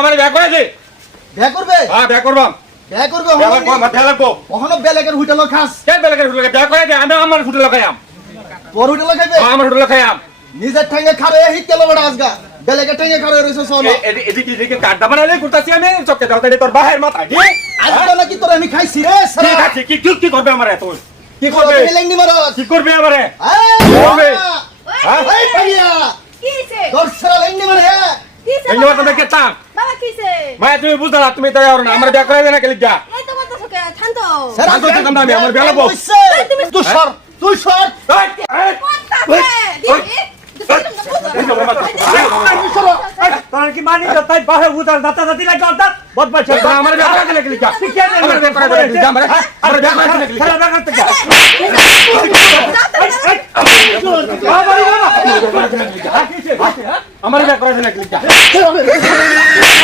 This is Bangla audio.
আমার ব্যাগ করে দে। বিয়া করবে হ্যাঁ ব্যাগ করবাম। বিয়া করবে ব্যাগ করব মাথা লাগবো। ওখানে বেলেগের হোটেল খাস কেন বেলাকে হুটলে ব্যাগ করে দে। আমি আমার হুটলে লাগাইম। তোর হোটেল খাইবে আমার হুটলে খাইম। নিজের ঠ্যাঙ্গে খারে হিট কেলো বড় আজগা বেলেগের ঠ্যাঙ্গে খারে রইছে সোনা এদিকে কাটটা বানালে করতাছি আমি চক্কে দাও তাই তোর বাহের মাথা ঠিক আজকে নাকি তোর আমি খাইছি রে সারা ঠিক আছে কি করবে আমার এত কি করবে করবে লেংনি মারত কি করবে আমারে করবে হ্যাঁ এই পাইয়া কিছে তোর সারা লেংনি মারে কিছে এই কথা দেখে তা বাবা কিছে ভাই তুমি বুঝলা তুমি তাই আর না আমার ব্যাগ করে দে না কেলি যা এই তোমার তো সকে শান্ত শান্ত থাকুন না, আমি আমার বেলা বউ। তুই সর তোর কি মানি তো তাই বাহে উদার দাতা দাতি লাগে অর্থাৎ বদমাশ আমার ব্যাগ করে দে কেলি যা আমার ব্যাগ করে দে যা আমার ব্যাগ করে দে কেলি যা খেলা ব্যাগ করতে যা আমার ব্যাগ করে দে কেলি যা